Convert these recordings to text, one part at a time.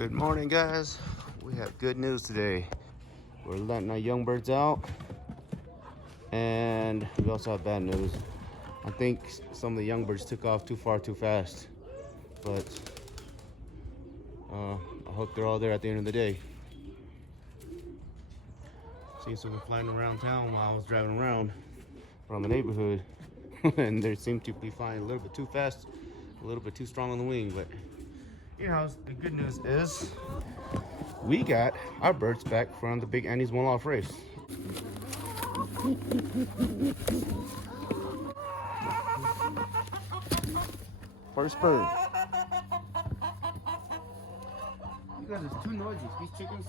Good morning, guys. We have good news today. We're letting our young birds out, and we also have bad news. I think some of the young birds took off too far too fast, but I hope they're all there at the end of the day. See someone flying around town while I was driving around the neighborhood, and they seem to be flying a little bit too fast, a little bit too strong on the wing. But anyhow, the good news is we got our birds back from the Big Andy's one Loft race. First bird. You guys are too noisy. These chickens.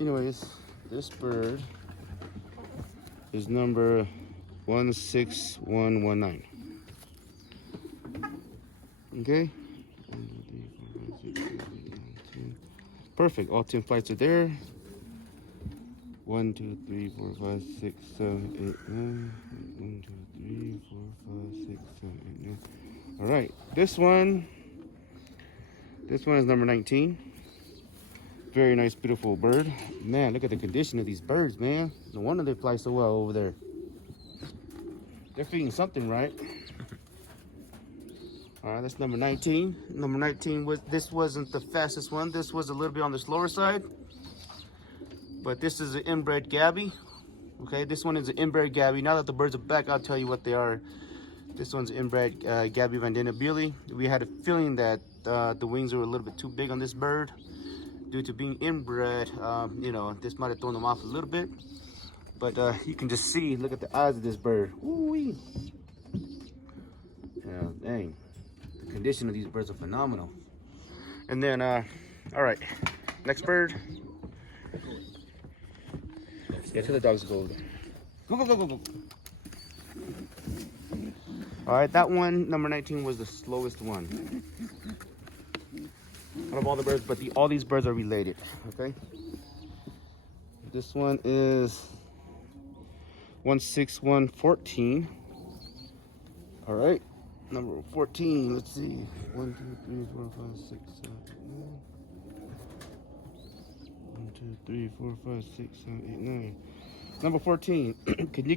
Anyways, this bird is number 16119. Okay. Perfect. All 10 flights are there. 1, 2, 3, 4, 5, 6, 7, 8, 9. 1, 2, 3, 4, 5, 6, 7, 8, 9. All right. This one is number 19. Very nice, beautiful bird. Man, look at the condition of these birds, man. No wonder they fly so well over there. They're feeding something, right? All right, that's number 19. Number 19 this wasn't the fastest one. This was a little bit on the slower side. But this is an inbred Gabby. Okay, this one is an inbred Gabby. Now that the birds are back, I'll tell you what they are. This one's inbred Gabby Vandenabili. We had a feeling that the wings were a little bit too big on this bird. Due to being inbred, you know, this might have thrown them off a little bit. But you can just see, look at the eyes of this bird. Ooh-wee. Yeah, dang. The condition of these birds are phenomenal. And then, all right, next bird. Yeah, till the dogs go. Go, go, go, go, go. All right, that one, number 19, was the slowest one out of all the birds, but all these birds are related, okay? This one is 16114. All right, number 14, let's see. 1, 2, 3, 4, 5, 6, 7, 8, 9. 1, 2, 3, 4, 5, 6, 7, 8, 9. Number 14. Can you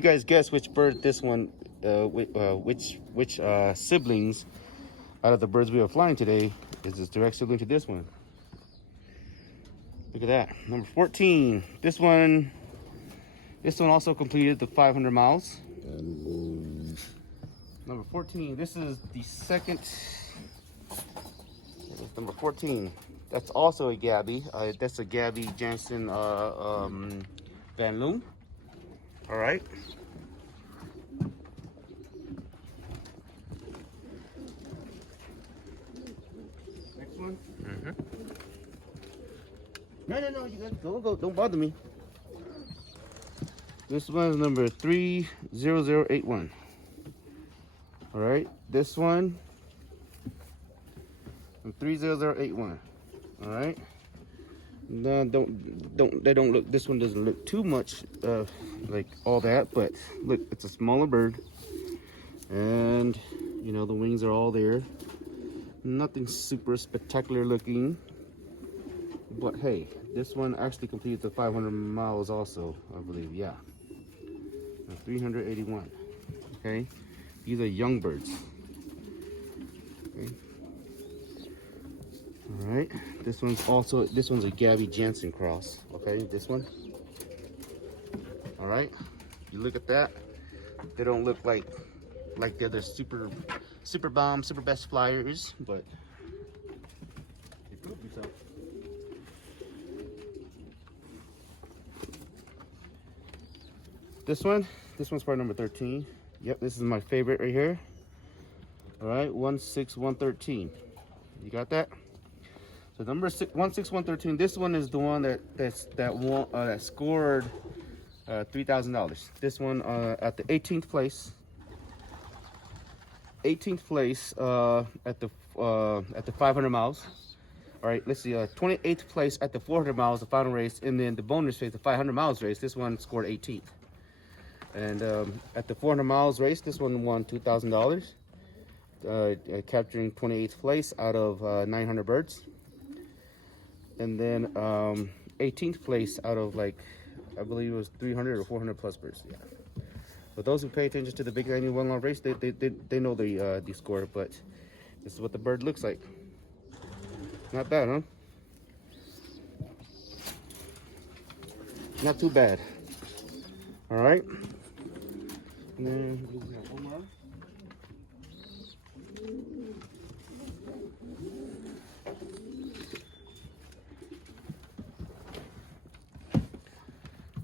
guys guess which bird this one, which siblings out of the birds we are flying today is this direct sibling to this one? Look at that. Number 14. This one also completed the 500 miles. Number 14. This is the second. Number 14. That's also a Gabby. That's a Gabby Jansen Van Loon. All right. Next one. No, you guys go. Don't bother me. This one's number 30081. All right. This one. 30081. All right. No, don't look. This one doesn't look too much like all that, but look, it's a smaller bird, and you know the wings are all there. Nothing super spectacular looking, but hey, this one actually completed the 500 miles also, I believe. Yeah, 381. Okay, these are young birds. Okay. All right, this one's a Gabby Jansen cross. Okay, this one. All right, you look at that. They don't look like the other super bomb, super best flyers, but they proved themselves. This one's part number 13. Yep, this is my favorite right here. All right, 16113. You got that? So number 16113. This one is the one that scored $3,000. This one at the 18th place. 18th place at the 500 miles. All right, let's see. 28th place at the 400 miles, the final race, and then the bonus race, the 500 miles race. This one scored 18th. And at the 400 miles race, this one won $2,000. capturing 28th place out of 900 birds. And then 18th place out of, like, I believe it was 300 or 400 plus birds. Yeah. But those who pay attention to the big annual one-law race, they know the score. But this is what the bird looks like. Not bad, huh? Not too bad. All right. And then we have one more.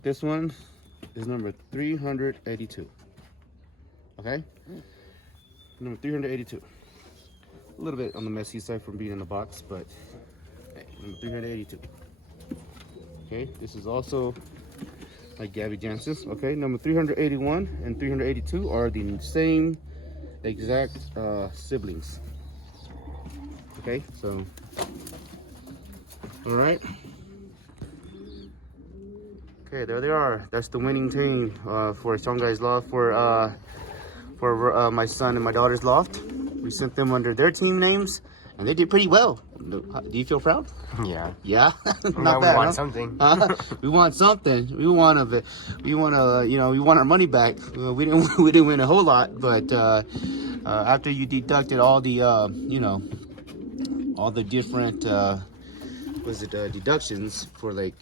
This one is number 382. Okay? Number 382. A little bit on the messy side from being in the box, but hey, number 382. Okay, this is also like Gabby Jansen's. Okay, number 381 and 382 are the same exact siblings. Okay, so all right. Okay, there they are. That's the winning team for Shanghai's Loft for my son and my daughter's Loft. We sent them under their team names, and they did pretty well. Do you feel proud? Yeah. Yeah. Not bad. We want something. We want something. We want we want our money back. We didn't win a whole lot, but after you deducted all the all the different deductions for like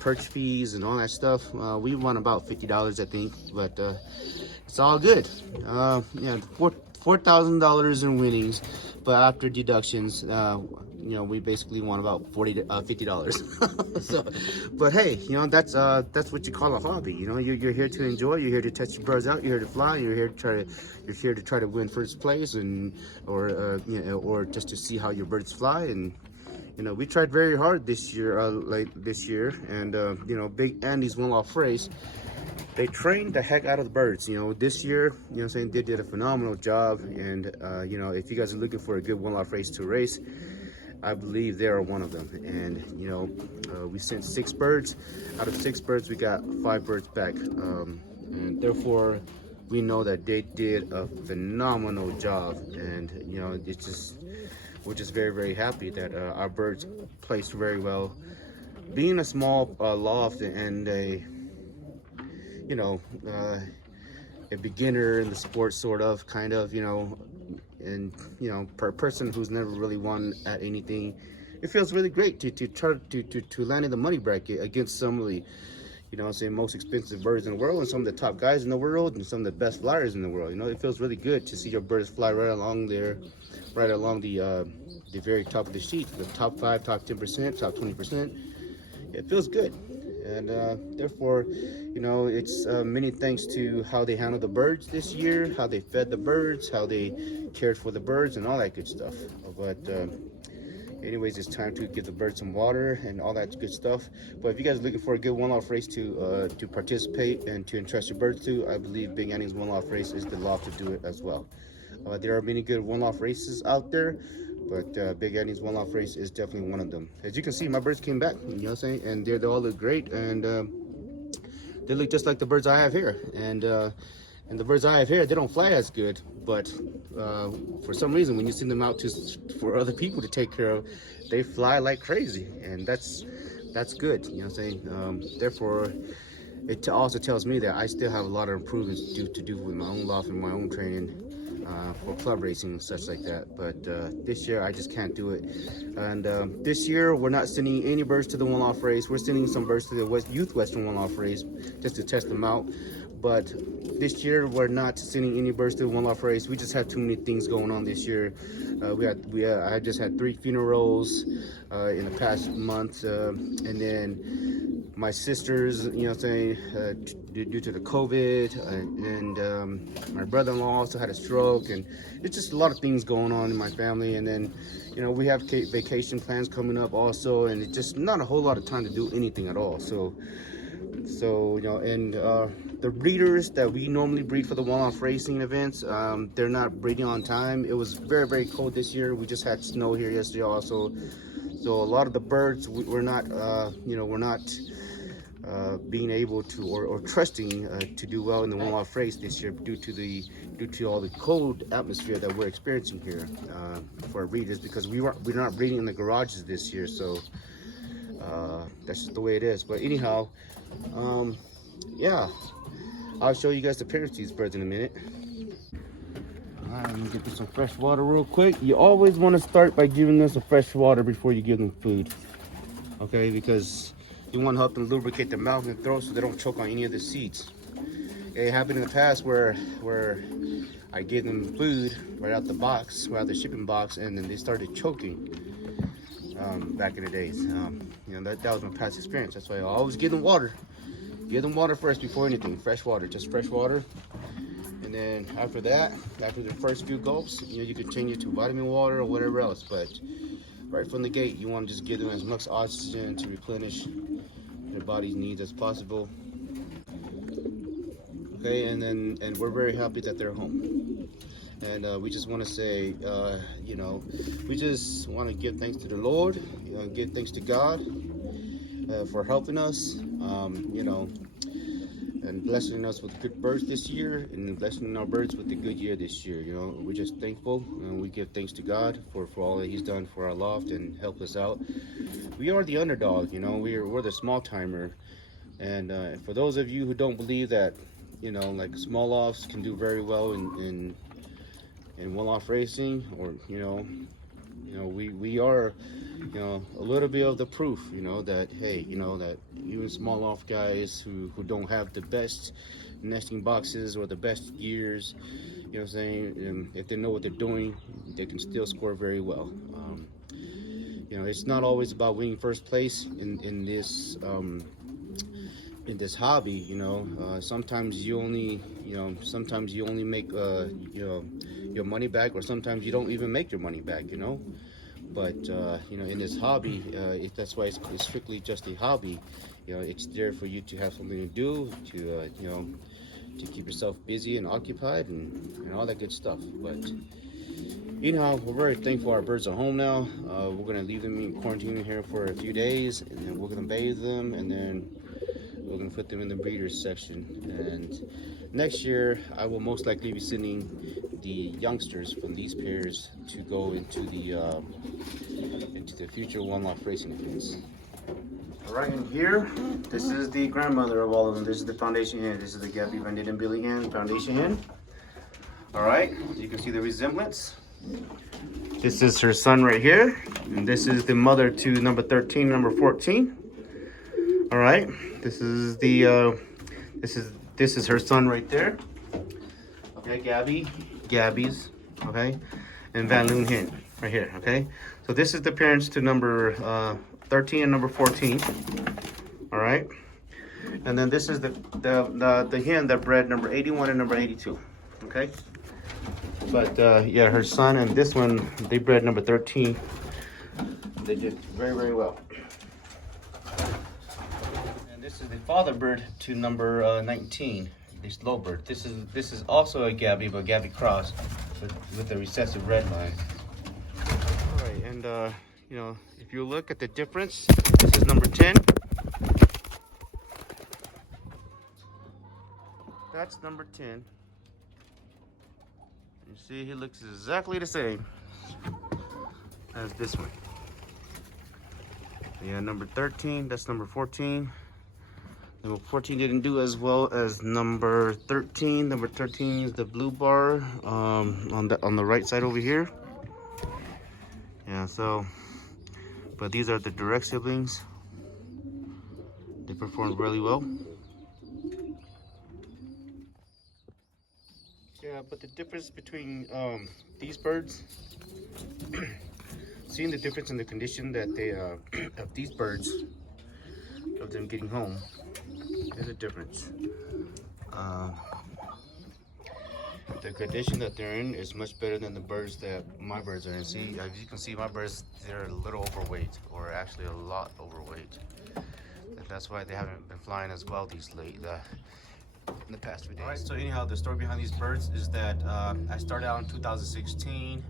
perch fees and all that stuff, we won about $50, I think, but it's all good. $4,000 in winnings, but after deductions, we basically won about $50. So, but hey, that's what you call a hobby. You're here to enjoy. You're here to test your birds out. You're here to fly. You're here to try to win first place, or just to see how your birds fly. And we tried very hard this year, and Big Andy's one-off race. They trained the heck out of the birds. This year, they did a phenomenal job. And, if you guys are looking for a good one-off race to race, I believe they are one of them. And, we sent 6 birds. Out of 6 birds, we got 5 birds back. And therefore, we know that they did a phenomenal job. And, we're just very, very happy that our birds placed very well. Being a small loft and a beginner in the sport, sort of, kind of, and per person who's never really won at anything, it feels really great to try to land in the money bracket against some of the most expensive birds in the world, and some of the top guys in the world, and some of the best flyers in the world. It feels really good to see your birds fly right along the very top of the sheet, the top 5, top 10%, top 20%. It feels good. And therefore, it's many thanks to how they handled the birds this year, how they fed the birds, how they cared for the birds, and all that good stuff. But anyways, it's time to give the birds some water and all that good stuff. But if you guys are looking for a good one-off race to participate and to entrust your birds to, I believe Big Annie's one-off race is the Loft to do it as well. There are many good one-off races out there, but Big Annie's one-off race is definitely one of them. As you can see, my birds came back, and they all look great, and they look just like the birds I have here. And the birds I have here, they don't fly as good, but for some reason, when you send them out for other people to take care of, they fly like crazy, and that's good. Therefore, it also tells me that I still have a lot of improvements to do with my own loft and my own training. For club racing and such like that, but this year I just can't do it. And this year we're not sending any birds to the one-off race. We're sending some birds to the Youth Western one-off race just to test them out. But this year we're not sending any birds to the one-off race. We just have too many things going on this year. I just had 3 funerals in the past month, and then my sisters, due to the COVID, and my brother-in-law also had a stroke, and it's just a lot of things going on in my family. And then, we have vacation plans coming up also, and it's just not a whole lot of time to do anything at all. So the breeders that we normally breed for the one-off racing events, they're not breeding on time. It was very, very cold this year. We just had snow here yesterday also. So a lot of the birds we're not being able to or trusting to do well in the one-off race this year due to all the cold atmosphere that we're experiencing here for our breeders, because we're not breeding in the garages this year, so that's just the way it is. But anyhow, yeah, I'll show you guys the parents of these birds in a minute. All right, let me get this some fresh water real quick. You always want to start by giving them some fresh water before you give them food, okay? Because you want to help them lubricate their mouth and throat so they don't choke on any of the seeds. It happened in the past where I gave them food right out the box, right out the shipping box, and then they started choking back in the days. You know, that was my past experience. That's why I always give them water. Give them water first before anything. Fresh water, just fresh water. And then after that, after the first few gulps, you know, you can change it to vitamin water or whatever else. But right from the gate, you want to just give them as much oxygen to replenish their body's needs as possible. Okay, and we're very happy that they're home. And we just want to say, you know, we just want to give thanks to the Lord, you know, give thanks to God for helping us, you know, and blessing us with good birds this year, and blessing our birds with a good year this year. You know, we're just thankful, and we give thanks to God for all that He's done for our loft and helped us out. We are the underdog, you know, we're the small timer, and for those of you who don't believe that, you know, like small lofts can do very well in one-off racing, or you know, we are, you know, a little bit of the proof, you know, that hey, you know, that even small off guys who don't have the best nesting boxes or the best gears, you know what I'm saying, if they know what they're doing, they can still score very well. You know, it's not always about winning first place in this hobby. You know, sometimes you only make you know, your money back, or sometimes you don't even make your money back, you know. But you know, in this hobby, that's why it's strictly just a hobby. You know, it's there for you to have something to do, to you know, to keep yourself busy and occupied, and all that good stuff. But you know, we're very thankful our birds are home now. We're gonna leave them in quarantine here for a few days, and then we're gonna bathe them, and then we're gonna put them in the breeders section. And next year, I will most likely be sending the youngsters from these pairs to go into the future one-off racing events. All right, in here, this is the grandmother of all of them. This is the foundation hen. This is the Gabby Van Den Billy hen, foundation hen. All right, you can see the resemblance. This is her son right here, and this is the mother to number 13, number 14. All right, this is the this is her son right there. Okay, Gabby's, okay, and Van Loon hen right here. Okay, so this is the parents to number 13 and number 14. All right, and then this is the hen that bred number 81 and number 82. Okay, but yeah, her son and this one, they bred number 13. They did very, very well. And this is the father bird to number 19, this low bird. This is also a Gabby, but Gabby cross with a recessive red line. All right, and you know, if you look at the difference, this is number 10. That's number 10. You see, he looks exactly the same as this one. Yeah, number 13, that's number 14. Number 14 didn't do as well as number 13. Number 13 is the blue bar on the right side over here. Yeah, so, but these are the direct siblings. They performed really well. Yeah, but the difference between these birds, seeing the difference in the condition that they of these birds, of them getting home, there's a difference. The condition that they're in is much better than the birds that my birds are in. See, as you can see, my birds, they're a little overweight, or actually a lot overweight. That's why they haven't been flying as well in the past few days. All right, so anyhow, the story behind these birds is that I started out in 2016.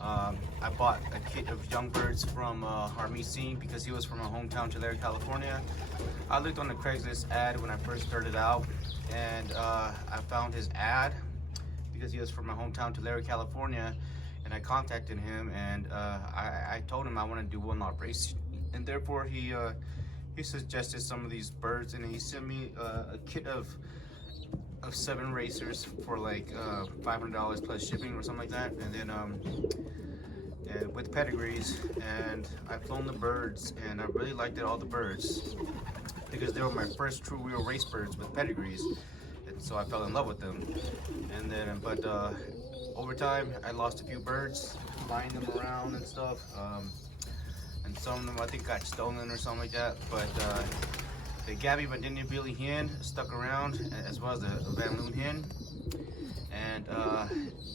I bought a kit of young birds from Harmeet Singh because he was from my hometown, Tulare, California. I looked on the Craigslist ad when I first started out, and I found his ad because he was from my hometown, Tulare, California, and I contacted him, and I told him I want to do one lot race, and therefore he suggested some of these birds, and he sent me a kit of 7 racers for like $500 plus shipping or something like that, and then and with pedigrees, and I've flown the birds, and I really liked all the birds because they were my first true real race birds with pedigrees, and so I fell in love with them. And then but over time I lost a few birds flying them around and stuff, and some of them I think got stolen or something like that, but the Gabby Vandinia Billy hen stuck around, as well as the Van Loon hen,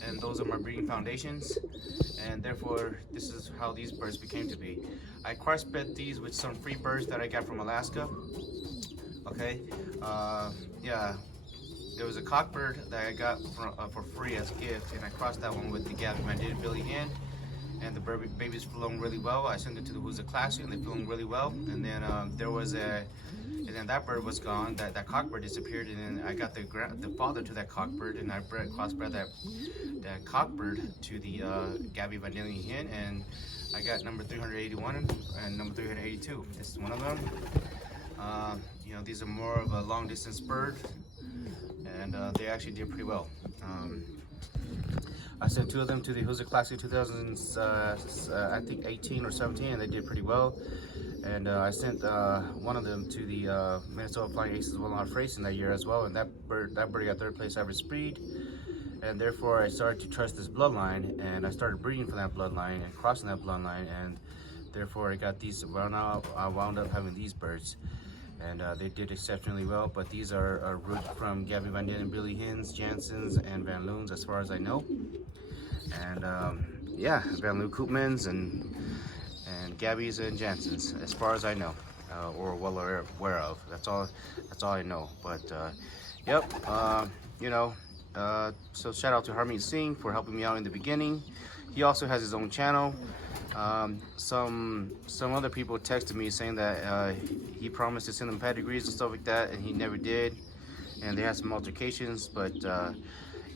and those are my breeding foundations, and therefore this is how these birds became to be. I crossbred these with some free birds that I got from Alaska. Okay, yeah, there was a cockbird that I got for free as a gift, and I crossed that one with the Gabby Vandinia Billy hen, and the babies flown really well. I sent it to the Who's a Classy, and they flown really well. And then and then that bird was gone. That cockbird disappeared, and then I got the father to that cockbird, and I crossbred that cockbird to the Gabby Vandinia hen, and I got number 381 and number 382. This is one of them. You know, these are more of a long distance bird, and they actually did pretty well. I sent 2 of them to the Who's a Classic 2000, I think 18 or 17, and they did pretty well. And I sent one of them to the Minnesota Flying Aces Wildlife Racing that year as well, and that bird got 3rd place average speed. And therefore I started to trust this bloodline, and I started breeding from that bloodline and crossing that bloodline, and therefore I got these. I wound up having these birds, and they did exceptionally well. But these are root from Gabby Vandinia and Billy hens, Jansons, and Van Loons, as far as I know. And yeah, Van Loon Koopmans and Gabby's and Jansons, as far as I know, or well aware of. That's all I know. But yep, you know. So shout out to Harmeet Singh for helping me out in the beginning. He also has his own channel. Some other people texted me saying that he promised to send them pedigrees and stuff like that, and he never did. And they had some altercations, but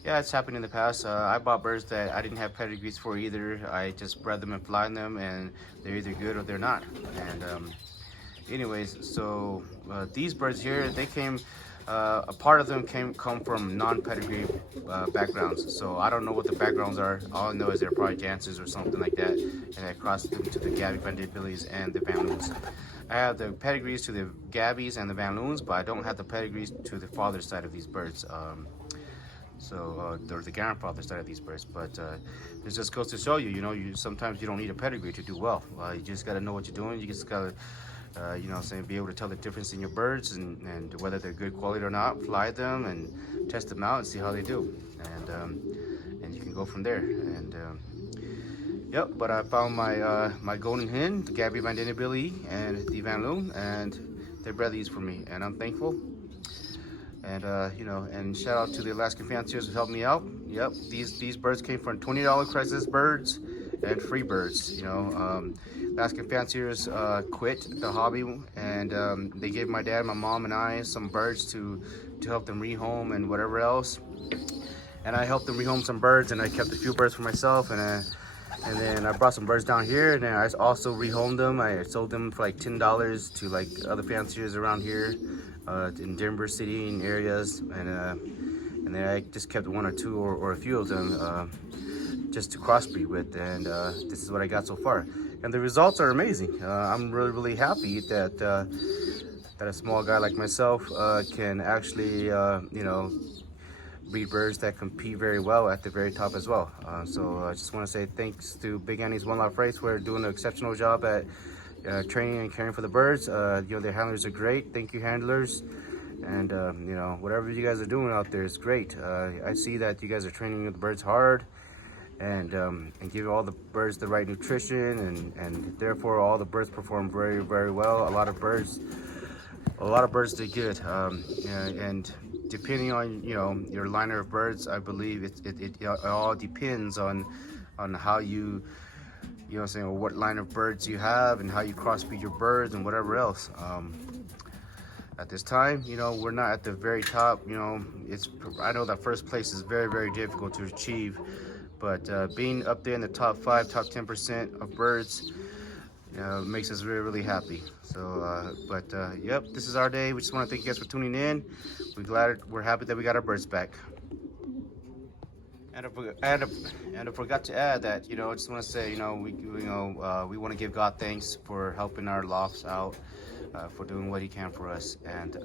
yeah, it's happened in the past. I bought birds that I didn't have pedigrees for either. I just bred them and fly them, and they're either good or they're not. And anyways, so these birds here, they came. A part of them come from non-pedigree backgrounds, so I don't know what the backgrounds are. All I know is they're probably Jansons or something like that, and I crossed them to the Gabby Vandinia Billies and the Van Loons. I have the pedigrees to the Gabbies and the Van Loons, but I don't have the pedigrees to the father's side of these birds. Or the grandfather side of these birds. But it just goes to show you, you know, sometimes you don't need a pedigree to do well. You just got to know what you're doing. You just got to you know, be able to tell the difference in your birds and whether they're good quality or not. Fly them and test them out and see how they do, and you can go from there. And yep, but I found my golden hen, the Gabby Vandinia Billy and the Van Loon, and they bred these for me, and I'm thankful. And you know, and shout out to the Alaskan fanciers who helped me out. Yep, these birds came from $20 Craigslist birds and free birds. You know, Alaskan fanciers quit the hobby, and they gave my dad, my mom, and I some birds to help them rehome and whatever else. And I helped them rehome some birds, and I kept a few birds for myself, and then I brought some birds down here, and then I also rehomed them. I sold them for like $10 to like other fanciers around here in Denver City and areas, and then I just kept 1 or 2 or a few of them just to crossbreed with, and this is what I got so far. And the results are amazing. I'm really happy that that a small guy like myself can actually, you know, breed birds that compete very well at the very top as well. So I just want to say thanks to Big Annie's One Life Race for doing an exceptional job at training and caring for the birds. You know, their handlers are great. Thank you, handlers. And you know, whatever you guys are doing out there is great. I see that you guys are training the birds hard, and give all the birds the right nutrition, and therefore all the birds perform very well. A lot of birds did good, and depending on, you know, your liner of birds, I believe it all depends on on how you know what I'm saying, or what line of birds you have and how you crossbreed your birds and whatever else. At this time, you know, we're not at the very top. You know, I know that first place is very, very difficult to achieve, but being up there in the top 5, top 10% of birds makes us really, really happy. So, yep, this is our day. We just want to thank you guys for tuning in. We're happy that we got our birds back. And I forgot to add that, you know, I just want to say, you know, we want to give God thanks for helping our lofts out, for doing what He can for us, and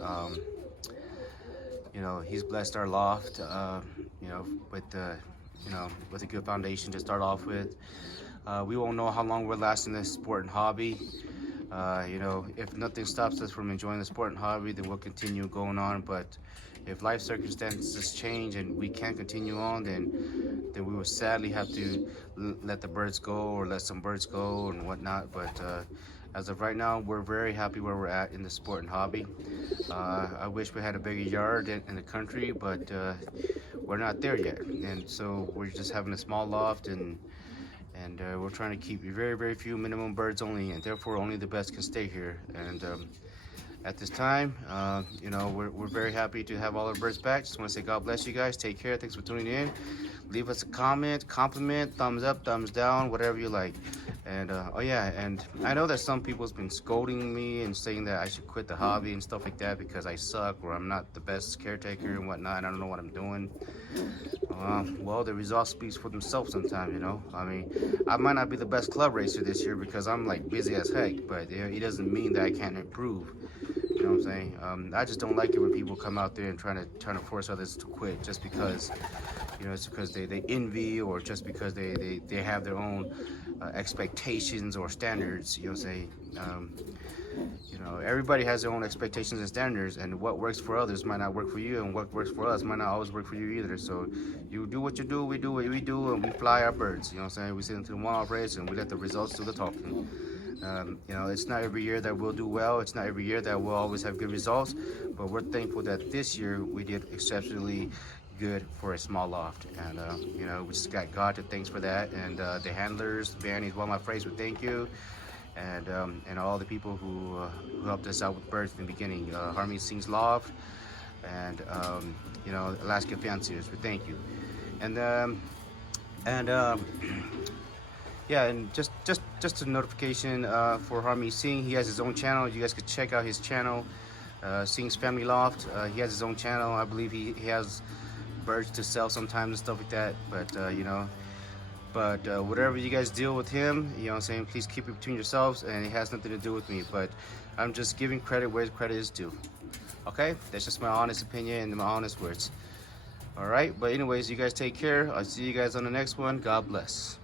you know, He's blessed our loft, you know, with a good foundation to start off with. We won't know how long we're lasting this sport and hobby. You know, if nothing stops us from enjoying the sport and hobby, then we'll continue going on. But if life circumstances change and we can't continue on, then we will sadly have to let the birds go or let some birds go and whatnot. But as of right now, we're very happy where we're at in the sport and hobby. I wish we had a bigger yard in the country, but we're not there yet. And so we're just having a small loft, and we're trying to keep very, very few minimum birds only, and therefore only the best can stay here. And at this time, you know, we're very happy to have all our birds back. Just want to say God bless you guys. Take care. Thanks for tuning in. Leave us a comment, compliment, thumbs up, thumbs down, whatever you like. And oh yeah, and I know that some people's been scolding me and saying that I should quit the hobby and stuff like that because I suck or I'm not the best caretaker and whatnot, and I don't know what I'm doing. Well, the results speaks for themselves sometimes, you know. I mean, I might not be the best club racer this year because I'm like busy as heck, but it doesn't mean that I can't improve. You know what I'm saying? I just don't like it when people come out there and trying to force others to quit just because, you know, it's because they envy, or just because they have their own expectations or standards. You know what I'm saying? You know, everybody has their own expectations and standards, and what works for others might not work for you, and what works for us might not always work for you either. So you do what you do, we do what we do, and we fly our birds. You know what I'm saying? We sit into the one-off race and we let the results do the talking. You know, it's not every year that we'll do well. It's not every year that we'll always have good results, but we're thankful that this year we did exceptionally good for a small loft. And you know, we just got God to thanks for that, and the handlers, Vanny's one of my phrase with thank you, and all the people who helped us out with birds in the beginning. Harmony Sings Loft, and you know, Alaska Fanciers, we thank you. And yeah, and just a notification for Harmony Sing. He has his own channel. You guys could check out his channel, Sing's Family Loft. He has his own channel. I believe he has birds to sell sometimes and stuff like that. But you know, whatever you guys deal with him, you know what I'm saying, please keep it between yourselves, and it has nothing to do with me. But I'm just giving credit where credit is due. Okay, that's just my honest opinion and my honest words. All right, but anyways, you guys take care. I'll see you guys on the next one. God bless.